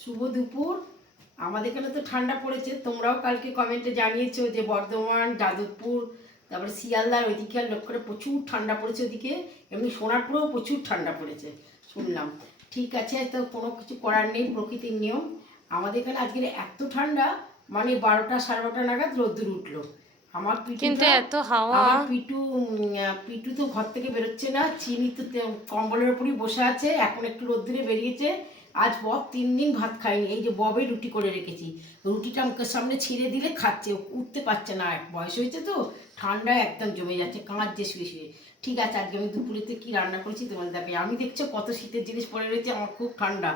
শুভ দুপুর। আমাদের এখানে তো ঠান্ডা পড়েছে, তোমরাও কালকে কমেন্টে জানিয়েছো যে বর্ধমান, যাদবপুর, তারপরে শিয়ালদার ওইদিকে লোক করে প্রচুর ঠান্ডা পড়েছে ওদিকে, এমনি সোনারপুরেও প্রচুর ঠান্ডা পড়েছে শুনলাম। ঠিক আছে, তো কোনো কিছু করার নেই, প্রকৃতির নিয়ম। আমাদের এখানে আজকে এত ঠান্ডা, মানে 12টা 12:30 নাগাদ রোদ্দুর উঠলো। আমার কিন্তু পিঠুটা, এত হাওয়া। আমার পিটু তো ঘর থেকে বেরোচ্ছে না, চিনি তো কম্বলের উপরই বসে আছে, এখন একটু রোদ্দুরে বেরিয়েছে। আজ বব 3 দিন ভাত খায়নি, এই যে ববে রুটি করে রেখেছি, রুটিটা মুখের সামনে ছিঁড়ে দিলে খাচ্ছে, উঠতে পারছে না, এক বয়স হয়েছে তো, ঠান্ডায় একদম জমে যাচ্ছে, কাঁদছে শুয়ে শুয়ে। ঠিক আছে, আজকে আমি দুপুরেতে কি রান্না করেছি তোমার দেখে, আমি দেখছো কত শীতের জিনিস পড়ে রয়েছে, আমার খুব ঠান্ডা।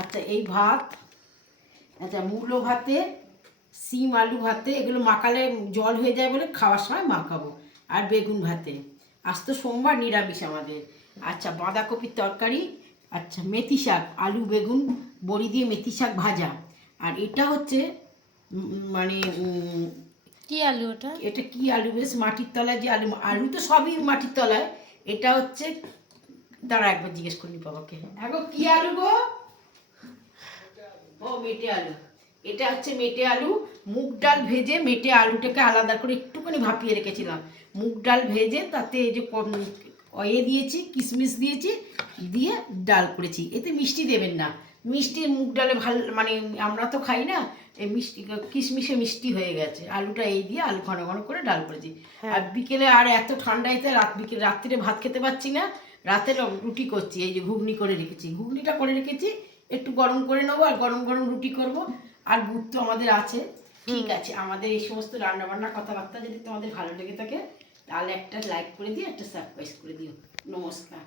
আচ্ছা এই ভাত, আচ্ছা মূলো ভাতে, সিম আলু ভাতে, এগুলো মাখালে জল হয়ে যায় বলে খাওয়ার সময় মাখাবো। আর বেগুন ভাতে, আজ তো সোমবার, নিরামিষ আমাদের। আচ্ছা বাঁধাকপির তরকারি, আচ্ছা মেথি শাক, আলু বেগুন বড়ি দিয়ে মেথি শাক ভাজা। আর এটা হচ্ছে মানে কি আলু ওটা? এটা কি আলু, বেশ মাটির তলায় যে আলু, আলু তো সবই মাটির তলায়। এটা হচ্ছে, দাঁড়া একবার জিজ্ঞেস করিনি বাবাকে, এখন কি আলু গো? ও মেটে আলু। এটা হচ্ছে মেটে আলু, মুগ ডাল ভেজে মেটে আলুটাকে আলাদা করে একটুখানি ভাপিয়ে রেখেছিলাম। মুগ ডাল ভেজে তাতে এই যে দিয়েছি, কিশমিশ দিয়েছি, দিয়ে ডাল করেছি। এতে মিষ্টি দেবেন না, মিষ্টি মুগ ডালে ভালো, মানে আমরা তো খাই না, এই মিষ্টি কিশমিশে মিষ্টি হয়ে গেছে। আলুটা এই দিয়ে আলু ঘন ঘন করে ডাল করেছি। আর বিকেলে আর এত ঠান্ডাইতে রাত্রিরে ভাত খেতে পারছি না, রাতে রুটি করছি, এই যে ঘুগনি করে রেখেছি, ঘুগনিটা করে রেখেছি, একটু গরম করে নেবো আর গরম গরম রুটি করব। আর গুড় তো আমাদের আছে। ঠিক আছে, আমাদের এই সমস্ত রান্নাবান্না কথাবার্তা যদি তোমাদের ভালো লেগে থাকে, তাহলে একটা লাইক করে দিও, একটা সাবস্ক্রাইব করে দিও। নমস্কার।